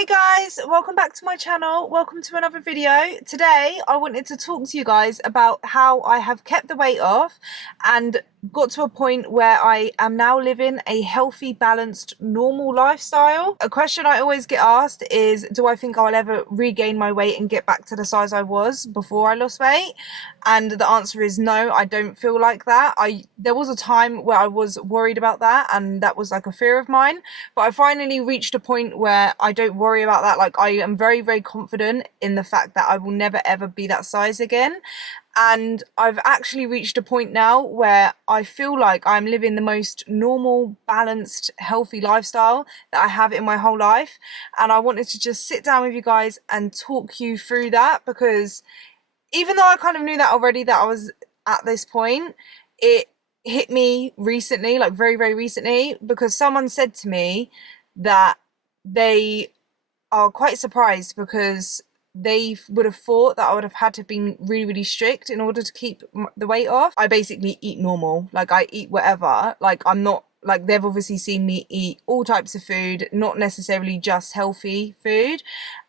Hey guys, welcome back to my channel. Welcome to another video. Today I wanted to talk to you guys about how I have kept the weight off and got to a point where I am now living a healthy, balanced, normal lifestyle. A question I always get asked is, do I think I'll ever regain my weight and get back to the size I was before I lost weight? And the answer is no, I don't feel like that. There was a time where I was worried about that, and that was like a fear of mine, but I finally reached a point where I don't worry about that. Like, I am very, very confident in the fact that I will never ever be that size again. And I've actually reached a point now where I feel like I'm living the most normal, balanced, healthy lifestyle that I have in my whole life. And I wanted to just sit down with you guys and talk you through that, because even though I kind of knew that already, that I was at this point, it hit me recently, like very, very recently, because someone said to me that they are quite surprised because they would have thought that I would have had to have been really, really strict in order to keep the weight off. I basically eat normal, like I eat whatever. Like, I'm not, like, they've obviously seen me eat all types of food, not necessarily just healthy food,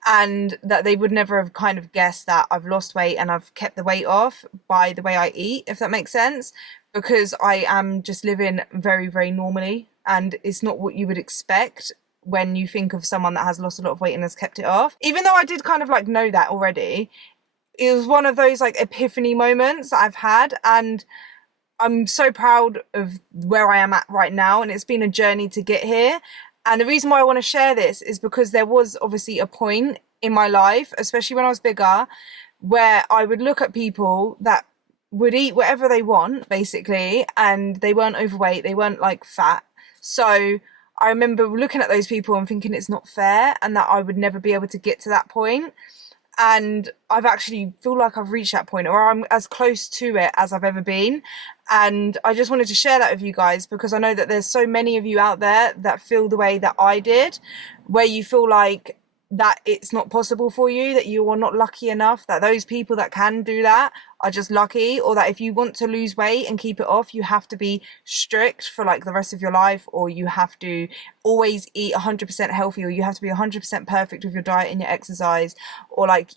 and that they would never have kind of guessed that I've lost weight and I've kept the weight off by the way I eat, if that makes sense, because I am just living very, very normally, and it's not what you would expect when you think of someone that has lost a lot of weight and has kept it off. Even though I did kind of like know that already, it was one of those like epiphany moments that I've had, and I'm so proud of where I am at right now, and it's been a journey to get here. And the reason why I want to share this is because there was obviously a point in my life, especially when I was bigger, where I would look at people that would eat whatever they want, basically, and they weren't overweight, they weren't like fat. So I remember looking at those people and thinking it's not fair and that I would never be able to get to that point. And I've actually feel like I've reached that point, or I'm as close to it as I've ever been. And I just wanted to share that with you guys, because I know that there's so many of you out there that feel the way that I did, where you feel like that it's not possible for you, that you are not lucky enough, that those people that can do that are just lucky, or that if you want to lose weight and keep it off, you have to be strict for like the rest of your life, or you have to always eat 100% healthy, or you have to be 100% perfect with your diet and your exercise, or like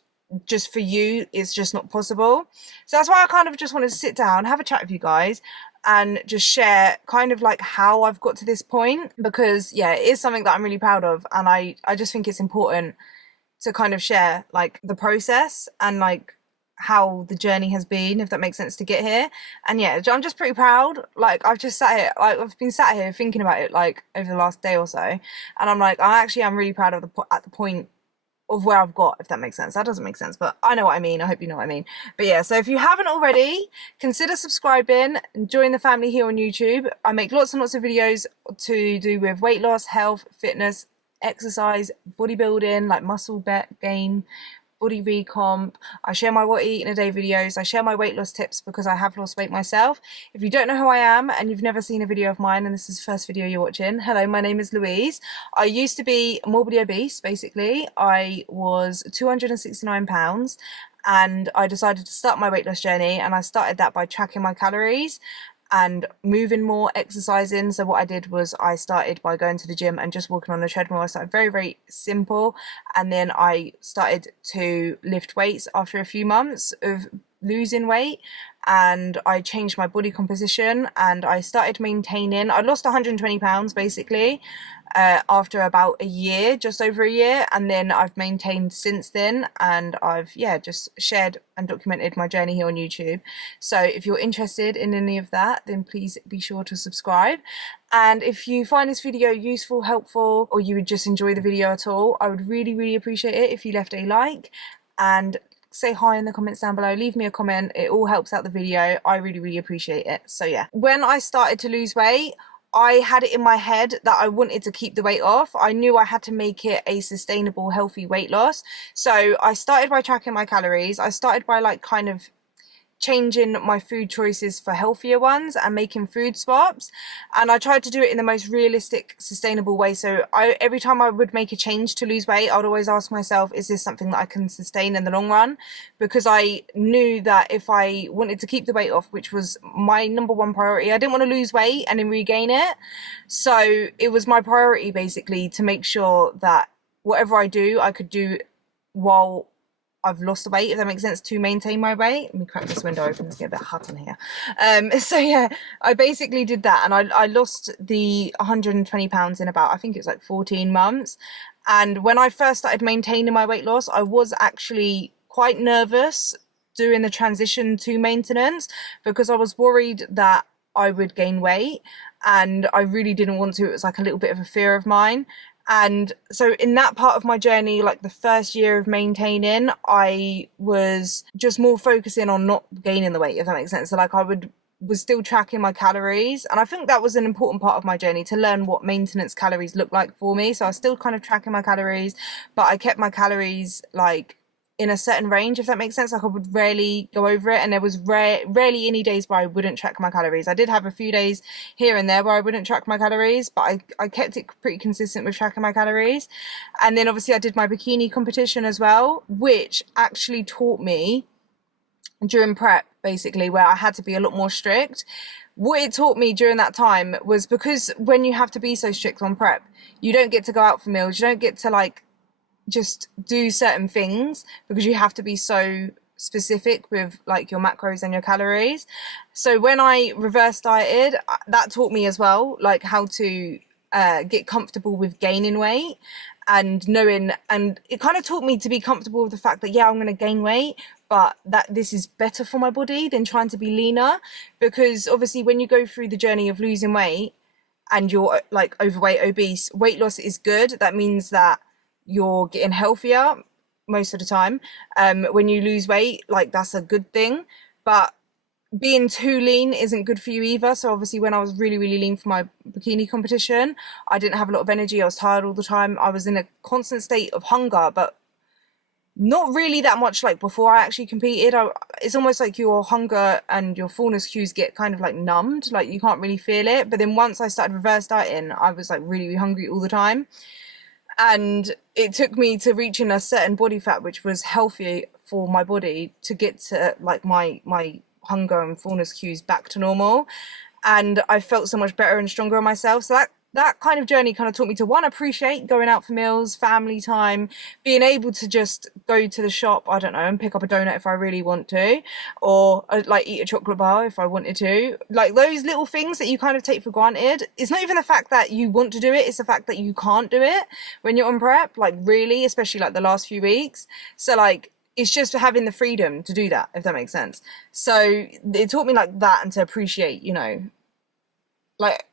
just for you it's just not possible. So that's why I kind of just wanted to sit down, have a chat with you guys, and just share kind of like how I've got to this point, because yeah, it is something that I'm really proud of, and I just think it's important to kind of share like the process and like how the journey has been, if that makes sense, to get here. And yeah, I'm just pretty proud. Like, I've just sat here, like I've been sat here thinking about it like over the last day or so, and I'm like, I'm really proud of the point of where I've got, if that makes sense. That doesn't make sense, but I know what I mean. I hope you know what I mean. But yeah, so if you haven't already, consider subscribing and join the family here on YouTube. I make lots and lots of videos to do with weight loss, health, fitness, exercise, bodybuilding, like muscle gain, body recomp. I share my what I eat in a day videos. I share my weight loss tips because I have lost weight myself. If you don't know who I am and you've never seen a video of mine and this is the first video you're watching, hello, my name is Louise. I used to be morbidly obese, basically. I was 269 pounds and I decided to start my weight loss journey, and I started that by tracking my calories and moving more, exercising. So what I did was I started by going to the gym and just walking on the treadmill. I started very, very simple, and then I started to lift weights after a few months of losing weight, and I changed my body composition and I started maintaining. I lost 120 pounds basically after about a year, just over a year, and then I've maintained since then, and I've just shared and documented my journey here on YouTube. So if you're interested in any of that, then please be sure to subscribe. And if you find this video useful, helpful, or you would just enjoy the video at all, I would really, really appreciate it if you left a like and say hi in the comments down below. Leave me a comment, it all helps out the video. I really, really appreciate it. So yeah, when I started to lose weight, I had it in my head that I wanted to keep the weight off. I knew I had to make it a sustainable, healthy weight loss. So I started by tracking my calories. I started by like kind of changing my food choices for healthier ones and making food swaps, and I tried to do it in the most realistic, sustainable way. So every time I would make a change to lose weight, I would always ask myself, is this something that I can sustain in the long run? Because I knew that if I wanted to keep the weight off, which was my #1 priority, I didn't want to lose weight and then regain it. So it was my priority basically to make sure that whatever I do, I could do while I've lost the weight, if that makes sense, to maintain my weight. Let me crack this window open, it's getting a bit hot in here. So yeah, I basically did that, and I lost the 120 pounds in about, I think it was like 14 months. And when I first started maintaining my weight loss, I was actually quite nervous doing the transition to maintenance, because I was worried that I would gain weight, and I really didn't want to. It was like a little bit of a fear of mine. And so in that part of my journey, like the first year of maintaining, I was just more focusing on not gaining the weight, if that makes sense. So like was still tracking my calories, and I think that was an important part of my journey, to learn what maintenance calories look like for me. So I was still kind of tracking my calories, but I kept my calories like in a certain range, if that makes sense. Like I would rarely go over it, and there was rarely any days where I wouldn't track my calories. I did have a few days here and there where I wouldn't track my calories, but I kept it pretty consistent with tracking my calories. And then obviously I did my bikini competition as well, which actually taught me during prep, basically, where I had to be a lot more strict. What it taught me during that time was, because when you have to be so strict on prep, you don't get to go out for meals, you don't get to like just do certain things, because you have to be so specific with like your macros and your calories. So when I reverse dieted, that taught me as well, like how to get comfortable with gaining weight, and knowing, and it kind of taught me to be comfortable with the fact that, yeah, I'm going to gain weight, but that this is better for my body than trying to be leaner. Because obviously when you go through the journey of losing weight and you're like overweight, obese, weight loss is good. That means that you're getting healthier most of the time. When you lose weight, like that's a good thing, but being too lean isn't good for you either. So obviously when I was really lean for my bikini competition, I didn't have a lot of energy, I was tired all the time, I was in a constant state of hunger, but not really that much like before I actually competed. It's almost like your hunger and your fullness cues get kind of like numbed, like you can't really feel it. But then once I started reverse dieting, I was like really hungry all the time. And it took me to reaching a certain body fat which was healthy for my body to get to like my hunger and fullness cues back to normal. And I felt so much better and stronger in myself. So that kind of journey kind of taught me to, one, appreciate going out for meals, family time, being able to just go to the shop, I don't know, and pick up a donut if I really want to, or like eat a chocolate bar if I wanted to. Like those little things that you kind of take for granted. It's not even the fact that you want to do it, it's the fact that you can't do it when you're on prep, like really, especially like the last few weeks. So like, it's just having the freedom to do that, if that makes sense. So it taught me like that, and to appreciate, you know, like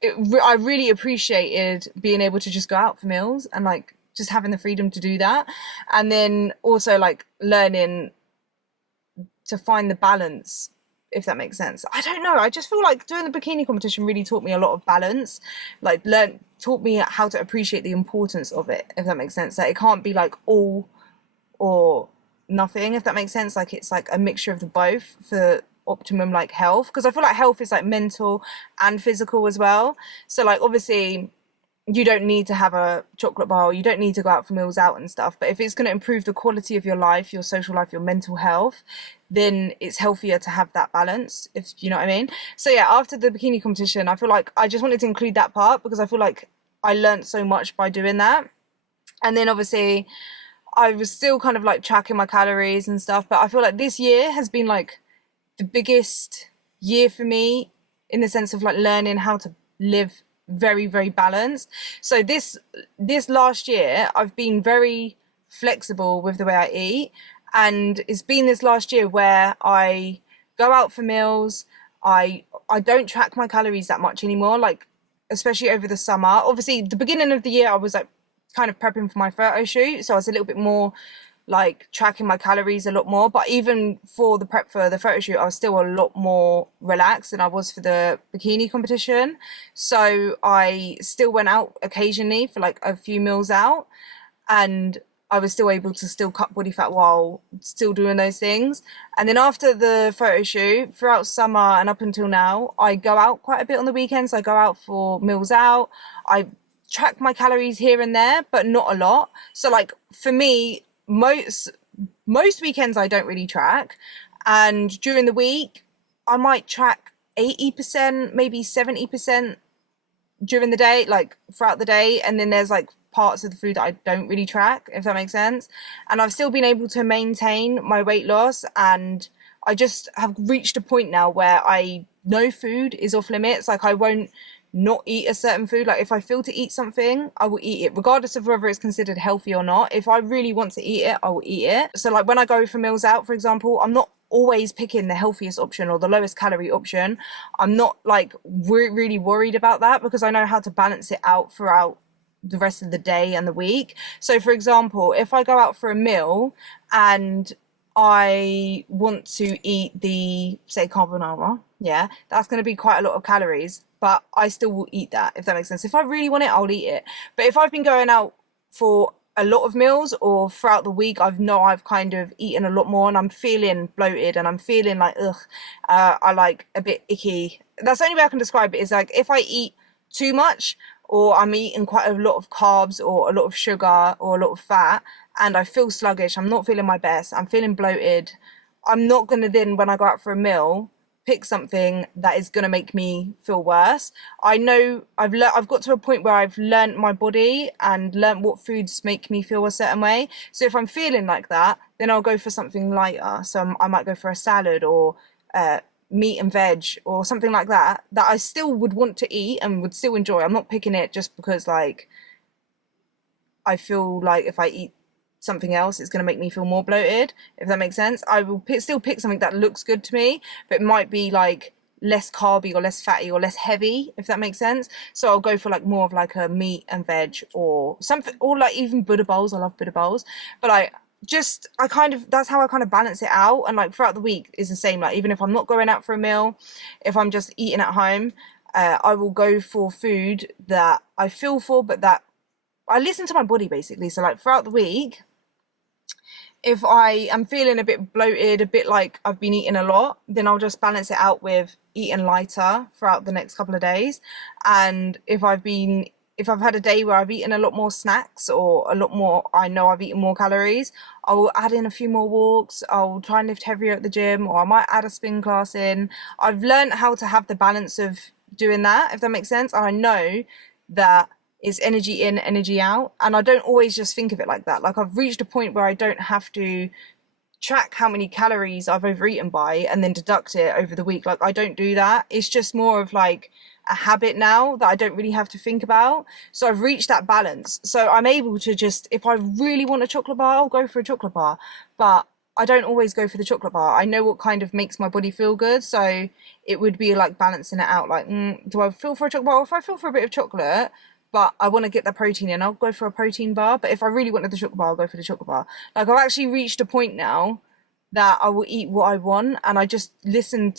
I really appreciated being able to just go out for meals and like just having the freedom to do that. And then also like learning to find the balance, if that makes sense. I don't know, I just feel like doing the bikini competition really taught me a lot of balance, like taught me how to appreciate the importance of it, if that makes sense. That it can't be like all or nothing, if that makes sense. Like it's like a mixture of the both for optimum like health, because I feel like health is like mental and physical as well. So like obviously you don't need to have a chocolate bar, you don't need to go out for meals out and stuff, but if it's going to improve the quality of your life, your social life, your mental health, then it's healthier to have that balance, if you know what I mean. So yeah, after the bikini competition, I feel like I just wanted to include that part, because I feel like I learned so much by doing that. And then obviously I was still kind of like tracking my calories and stuff, but I feel like this year has been like the biggest year for me, in the sense of like learning how to live very balanced. So this last year I've been very flexible with the way I eat, and it's been this last year where I go out for meals, I don't track my calories that much anymore, like especially over the summer. Obviously the beginning of the year I was like kind of prepping for my photo shoot, so I was a little bit more like tracking my calories a lot more, but even for the prep for the photo shoot I was still a lot more relaxed than I was for the bikini competition. So I still went out occasionally for like a few meals out, and I was still able to still cut body fat while still doing those things. And then after the photo shoot, throughout summer and up until now, I go out quite a bit on the weekends. I go out for meals out, I track my calories here and there, but not a lot. So like for me, most weekends I don't really track, and during the week I might track 80%, maybe 70% during the day, like throughout the day, and then there's like parts of the food that I don't really track, if that makes sense. And I've still been able to maintain my weight loss, and I just have reached a point now where I know food is off limits. Like, I won't not eat a certain food. Like, if I feel to eat something, I will eat it regardless of whether it's considered healthy or not. If I really want to eat it, I will eat it. So like when I go for meals out, for example, I'm not always picking the healthiest option or the lowest calorie option. I'm not like really worried about that, because I know how to balance it out throughout the rest of the day and the week. So for example, if I go out for a meal and I want to eat the, say, carbonara, yeah, that's going to be quite a lot of calories, but I still will eat that, if that makes sense. If I really want it, I'll eat it. But if I've been going out for a lot of meals or throughout the week, I've kind of eaten a lot more and I'm feeling bloated and I'm feeling like, I like a bit icky. That's the only way I can describe it, is like if I eat too much, or I'm eating quite a lot of carbs or a lot of sugar or a lot of fat, and I feel sluggish, I'm not feeling my best, I'm feeling bloated, I'm not going to then, when I go out for a meal, pick something that is going to make me feel worse. I know I've got to a point where I've learnt my body and learnt what foods make me feel a certain way. So if I'm feeling like that, then I'll go for something lighter. So I might go for a salad or meat and veg or something like that I still would want to eat and would still enjoy. I'm not picking it just because like I feel like if I eat something else it's going to make me feel more bloated, if that makes sense. I will still pick something that looks good to me, but it might be like less carby or less fatty or less heavy, if that makes sense. So I'll go for like more of like a meat and veg or something, or like even Buddha bowls. I love Buddha bowls, but that's how I kind of balance it out. And like throughout the week is the same. Like even if I'm not going out for a meal, if I'm just eating at home, I will go for food that I feel for, but that I listen to my body basically. So like throughout the week, if I am feeling a bit bloated, a bit like I've been eating a lot, then I'll just balance it out with eating lighter throughout the next couple of days. And if I've had a day where I've eaten a lot more snacks or a lot more, I know I've eaten more calories, I'll add in a few more walks, I'll try and lift heavier at the gym, or I might add a spin class in. I've learned how to have the balance of doing that, if that makes sense. And I know that it's energy in, energy out, and I don't always just think of it like that. Like I've reached a point where I don't have to track how many calories I've overeaten by and then deduct it over the week. Like I don't do that. It's just more of like a habit now that I don't really have to think about. So I've reached that balance. So I'm able to just, if I really want a chocolate bar, I'll go for a chocolate bar, but I don't always go for the chocolate bar. I know what kind of makes my body feel good. So it would be like balancing it out. Like, do I feel for a chocolate bar? Or if I feel for a bit of chocolate, but I want to get the protein in, I'll go for a protein bar. But if I really wanted the chocolate bar, I'll go for the chocolate bar. Like I've actually reached a point now that I will eat what I want, and I just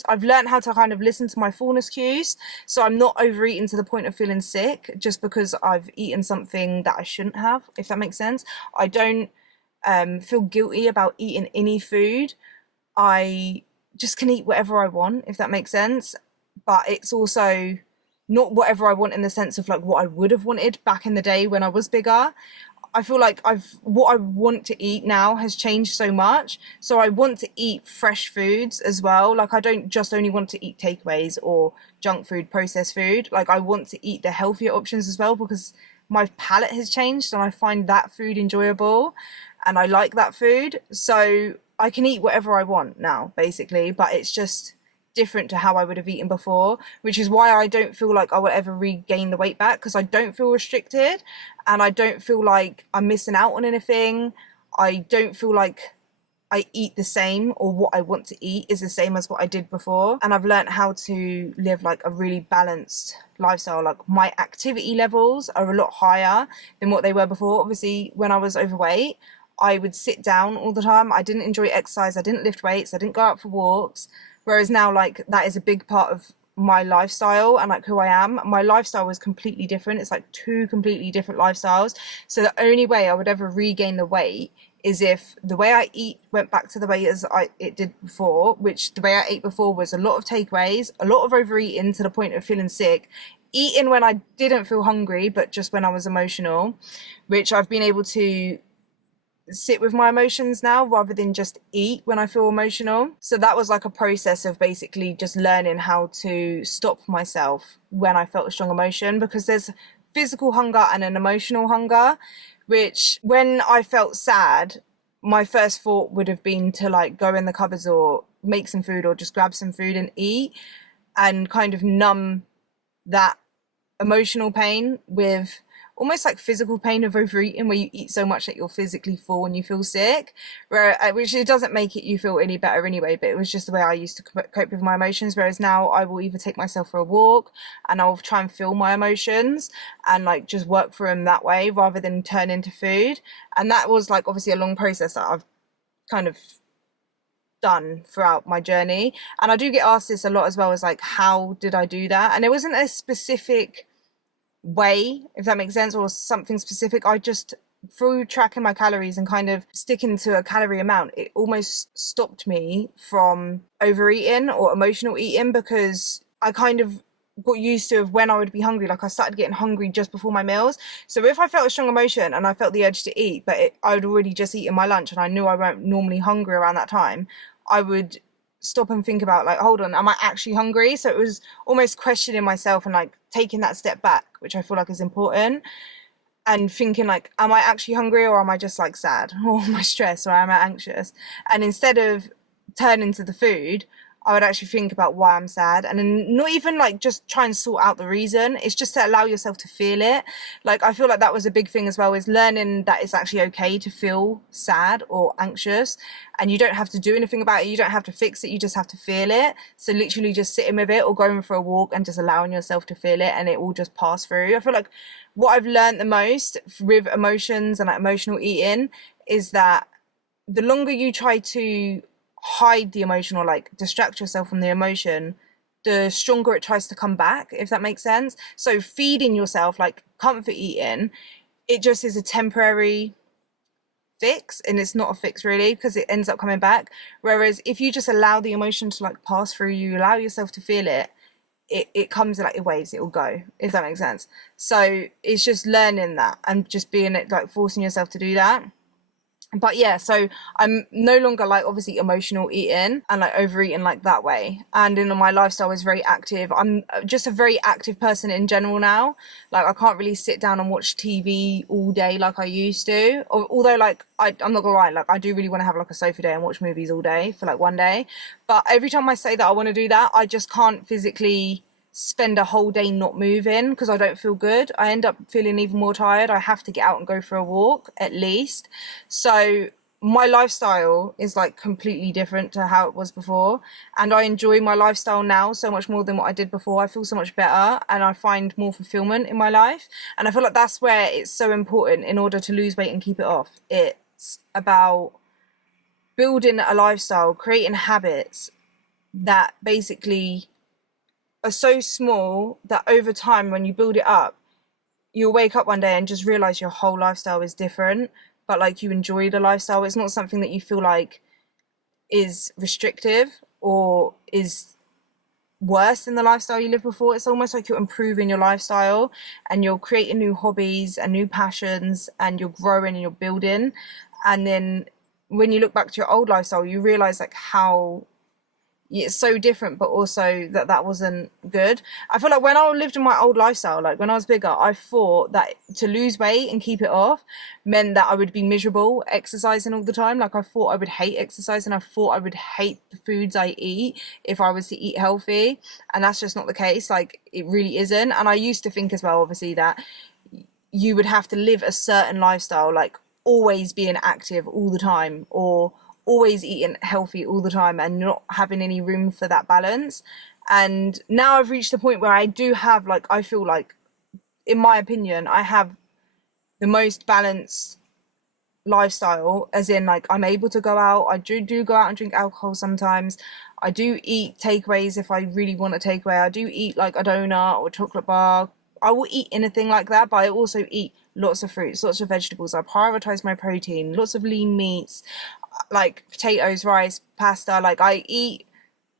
I've learned how to kind of listen to my fullness cues. So I'm not overeating to the point of feeling sick just because I've eaten something that I shouldn't have, if that makes sense. I don't feel guilty about eating any food. I just can eat whatever I want, if that makes sense. But it's also not whatever I want in the sense of like what I would have wanted back in the day when I was bigger. I feel like what I want to eat now has changed so much. So I want to eat fresh foods as well. Like I don't just only want to eat takeaways or junk food, processed food. Like I want to eat the healthier options as well, because my palate has changed and I find that food enjoyable and I like that food. So I can eat whatever I want now basically, but it's just different to how I would have eaten before, which is why I don't feel like I will ever regain the weight back, because I don't feel restricted and I don't feel like I'm missing out on anything. I don't feel like I eat the same, or what I want to eat is the same as what I did before. And I've learned how to live like a really balanced lifestyle. Like my activity levels are a lot higher than what they were before. Obviously when I was overweight, I would sit down all the time. I didn't enjoy exercise, I didn't lift weights, I didn't go out for walks. Whereas now, like, that is a big part of my lifestyle and like who I am. My lifestyle was completely different. It's like two completely different lifestyles. So the only way I would ever regain the weight is if the way I eat went back to the way as it did before, which the way I ate before was a lot of takeaways, a lot of overeating to the point of feeling sick, eating when I didn't feel hungry, but just when I was emotional, which I've been able to sit with my emotions now rather than just eat when I feel emotional. So that was like a process of basically just learning how to stop myself when I felt a strong emotion, because there's physical hunger and an emotional hunger, which when I felt sad, my first thought would have been to like go in the cupboards or make some food or just grab some food and eat and kind of numb that emotional pain with almost like physical pain of overeating, where you eat so much that you're physically full and you feel sick, which it doesn't make you feel any better anyway, but it was just the way I used to cope with my emotions. Whereas now I will either take myself for a walk and I'll try and feel my emotions and like just work through them that way rather than turn into food. And that was like obviously a long process that I've kind of done throughout my journey. And I do get asked this a lot as well, as like, how did I do that? And it wasn't a specific way, if that makes sense, or something specific. I just, through tracking my calories and kind of sticking to a calorie amount, it almost stopped me from overeating or emotional eating, because I kind of got used to when I would be hungry, like I started getting hungry just before my meals. So if I felt a strong emotion and I felt the urge to eat, but I'd already just eaten my lunch and I knew I weren't normally hungry around that time, I would stop and think about like, hold on, am I actually hungry? So it was almost questioning myself and like taking that step back, which I feel like is important, and thinking like, am I actually hungry, or am I just like sad, or am I stressed, or am I anxious? And instead of turning to the food, I would actually think about why I'm sad, and then not even like just try and sort out the reason. It's just to allow yourself to feel it. Like I feel like that was a big thing as well, is learning that it's actually okay to feel sad or anxious, and you don't have to do anything about it. You don't have to fix it. You just have to feel it. So literally just sitting with it or going for a walk and just allowing yourself to feel it, and it will just pass through. I feel like what I've learned the most with emotions and like emotional eating is that the longer you try to hide the emotion or like distract yourself from the emotion, the stronger it tries to come back, if that makes sense. So feeding yourself, like comfort eating, it just is a temporary fix, and it's not a fix really, because it ends up coming back. Whereas if you just allow the emotion to like pass through you, allow yourself to feel it, it comes like in waves, it will go, if that makes sense. So it's just learning that and just being like forcing yourself to do that. But yeah, so I'm no longer like obviously emotional eating and like overeating like that way. And in my lifestyle is very active. I'm just a very active person in general now. Like I can't really sit down and watch TV all day like I used to. Although like I'm not gonna lie, like I do really want to have like a sofa day and watch movies all day for like one day. But every time I say that I want to do that, I just can't physically spend a whole day not moving because I don't feel good. I end up feeling even more tired. I have to get out and go for a walk at least. So my lifestyle is like completely different to how it was before, and I enjoy my lifestyle now so much more than what I did before. I feel so much better and I find more fulfillment in my life, and I feel like that's where it's so important in order to lose weight and keep it off. It's about building a lifestyle, creating habits that basically are so small that over time, when you build it up, you'll wake up one day and just realize your whole lifestyle is different, but like you enjoy the lifestyle. It's not something that you feel like is restrictive or is worse than the lifestyle you lived before. It's almost like you're improving your lifestyle and you're creating new hobbies and new passions, and you're growing and you're building. And then when you look back to your old lifestyle, you realize like how it's so different, but also that wasn't good. I feel like when I lived in my old lifestyle, like when I was bigger, I thought that to lose weight and keep it off meant that I would be miserable exercising all the time. Like I thought I would hate exercising. I thought I would hate the foods I eat if I was to eat healthy, and that's just not the case. Like it really isn't. And I used to think as well, obviously, that you would have to live a certain lifestyle, like always being active all the time, or always eating healthy all the time, and not having any room for that balance. And now I've reached a point where I do have, like, I feel like, in my opinion, I have the most balanced lifestyle, as in like I'm able to go out. I do go out and drink alcohol sometimes. I do eat takeaways if I really want a takeaway. I do eat like a donut or a chocolate bar. I will eat anything like that, but I also eat lots of fruits, lots of vegetables. I prioritize my protein, lots of lean meats, like potatoes, rice, pasta. Like I eat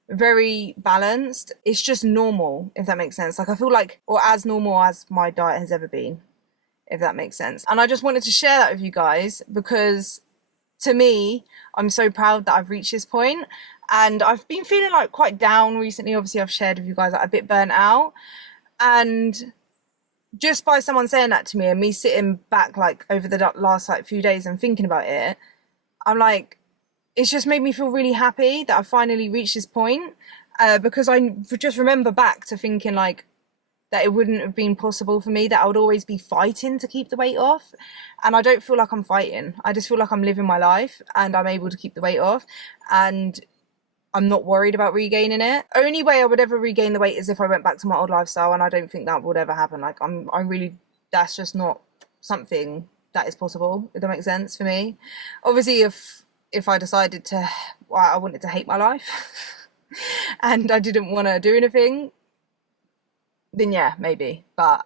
very balanced. It's just normal, if that makes sense. Like I feel like, or as normal as my diet has ever been, if that makes sense. And I just wanted to share that with you guys, because to me, I'm so proud that I've reached this point. And I've been feeling like quite down recently. Obviously I've shared with you guys, like a bit burnt out, and just by someone saying that to me and me sitting back like over the last like few days and thinking about it, I'm like, it's just made me feel really happy that I finally reached this point, because I just remember back to thinking like that it wouldn't have been possible for me, that I would always be fighting to keep the weight off. And I don't feel like I'm fighting. I just feel like I'm living my life and I'm able to keep the weight off, and I'm not worried about regaining it. Only way I would ever regain the weight is if I went back to my old lifestyle, and I don't think that would ever happen. Like I really, that's just not something that is possible, if that makes sense for me. Obviously, if I decided to, well, I wanted to hate my life and I didn't want to do anything, then yeah, maybe. But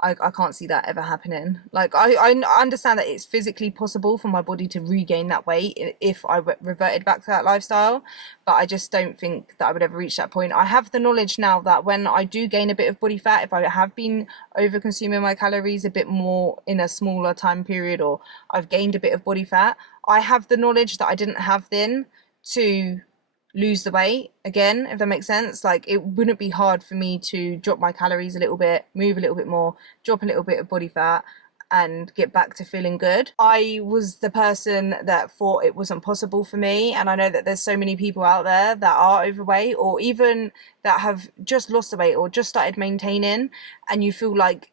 I can't see that ever happening. Like I understand that it's physically possible for my body to regain that weight if I reverted back to that lifestyle, but I just don't think that I would ever reach that point. I have the knowledge now that when I do gain a bit of body fat, if I have been over consuming my calories a bit more in a smaller time period, or I've gained a bit of body fat, I have the knowledge that I didn't have then to lose the weight again, if that makes sense. Like it wouldn't be hard for me to drop my calories a little bit, move a little bit more, drop a little bit of body fat, and get back to feeling good. I was the person that thought it wasn't possible for me, and I know that there's so many people out there that are overweight, or even that have just lost the weight or just started maintaining, and you feel like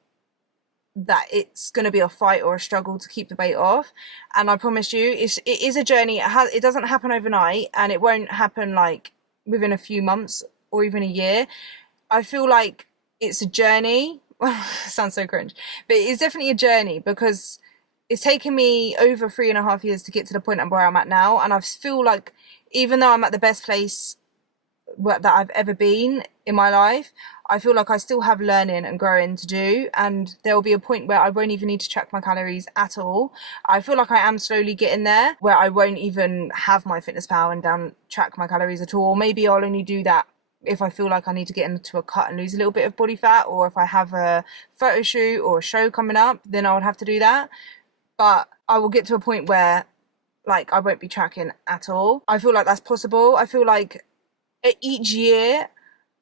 that it's going to be a fight or a struggle to keep the weight off. And I promise you, it is a journey. It doesn't happen overnight, and it won't happen like within a few months or even a year. I feel like it's a journey. Sounds so cringe, but it's definitely a journey, because it's taken me over 3.5 years to get to the point where I'm at now. And I feel like even though I'm at the best place that I've ever been in my life, I feel like I still have learning and growing to do, and there will be a point where I won't even need to track my calories at all. I feel like I am slowly getting there, where I won't even have my fitness pal and down track my calories at all. Or maybe I'll only do that if I feel like I need to get into a cut and lose a little bit of body fat, or if I have a photo shoot or a show coming up, then I would have to do that. But I will get to a point where like I won't be tracking at all. I feel like that's possible. I feel like each year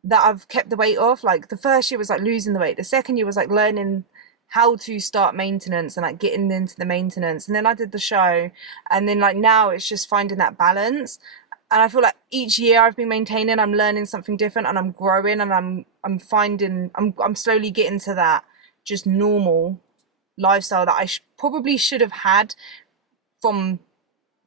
that I've kept the weight off, like the first year was like losing the weight, the second year was like learning how to start maintenance and like getting into the maintenance, and then I did the show, and then like now it's just finding that balance. And I feel like each year I've been maintaining, I'm learning something different, and I'm growing, and I'm slowly getting to that just normal lifestyle that I probably should have had from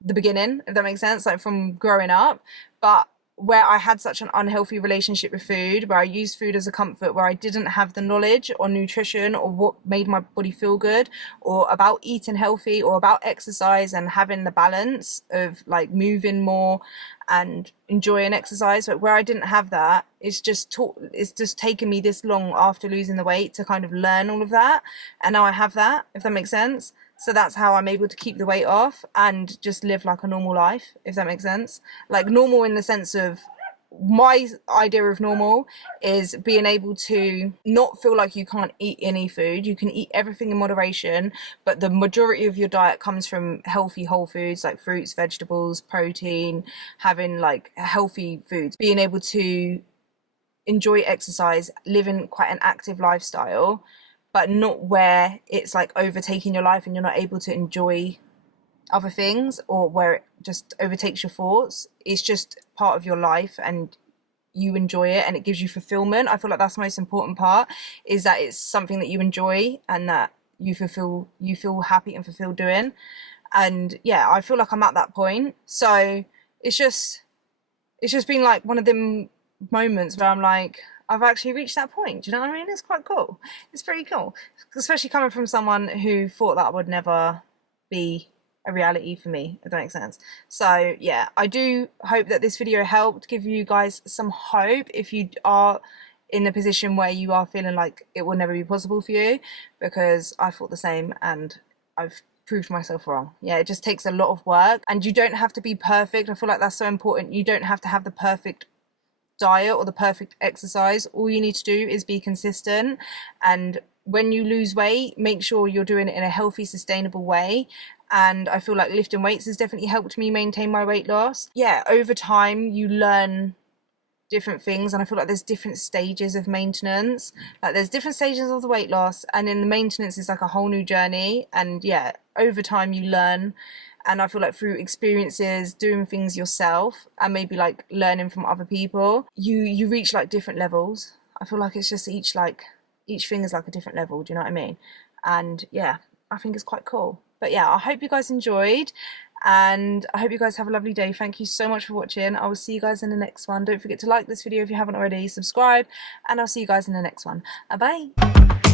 the beginning, if that makes sense, like from growing up. But where I had such an unhealthy relationship with food, where I used food as a comfort, where I didn't have the knowledge on nutrition or what made my body feel good, or about eating healthy, or about exercise and having the balance of like moving more and enjoying exercise, but where I didn't have that, it's just taken me this long after losing the weight to kind of learn all of that, and now I have that, if that makes sense. So that's how I'm able to keep the weight off and just live like a normal life, if that makes sense. Like normal in the sense of, my idea of normal is being able to not feel like you can't eat any food. You can eat everything in moderation, but the majority of your diet comes from healthy whole foods like fruits, vegetables, protein, having like healthy foods, being able to enjoy exercise, living quite an active lifestyle, but not where it's like overtaking your life and you're not able to enjoy other things, or where it just overtakes your thoughts. It's just part of your life and you enjoy it and it gives you fulfillment. I feel like that's the most important part, is that it's something that you enjoy and that you feel happy and fulfilled doing. And yeah, I feel like I'm at that point. So it's just been like one of them moments where I'm like, I've actually reached that point. Do you know what I mean? It's quite cool. It's pretty cool, especially coming from someone who thought that would never be a reality for me, if that makes sense. So yeah, I do hope that this video helped give you guys some hope if you are in a position where you are feeling like it will never be possible for you, because I thought the same and I've proved myself wrong. Yeah, it just takes a lot of work, and you don't have to be perfect. I feel like that's so important. You don't have to have the perfect diet or the perfect exercise. All you need to do is be consistent, and when you lose weight, make sure you're doing it in a healthy, sustainable way. And I feel like lifting weights has definitely helped me maintain my weight loss. Yeah, over time you learn different things, and I feel like there's different stages of maintenance. Like there's different stages of the weight loss, and then the maintenance is like a whole new journey. And yeah, over time you learn, and I feel like through experiences, doing things yourself, and maybe like learning from other people, you reach like different levels. I feel like it's just each thing is like a different level, do you know what I mean? And yeah, I think it's quite cool. But yeah, I hope you guys enjoyed, and I hope you guys have a lovely day. Thank you so much for watching. I will see you guys in the next one. Don't forget to like this video if you haven't already, subscribe, and I'll see you guys in the next one. Bye.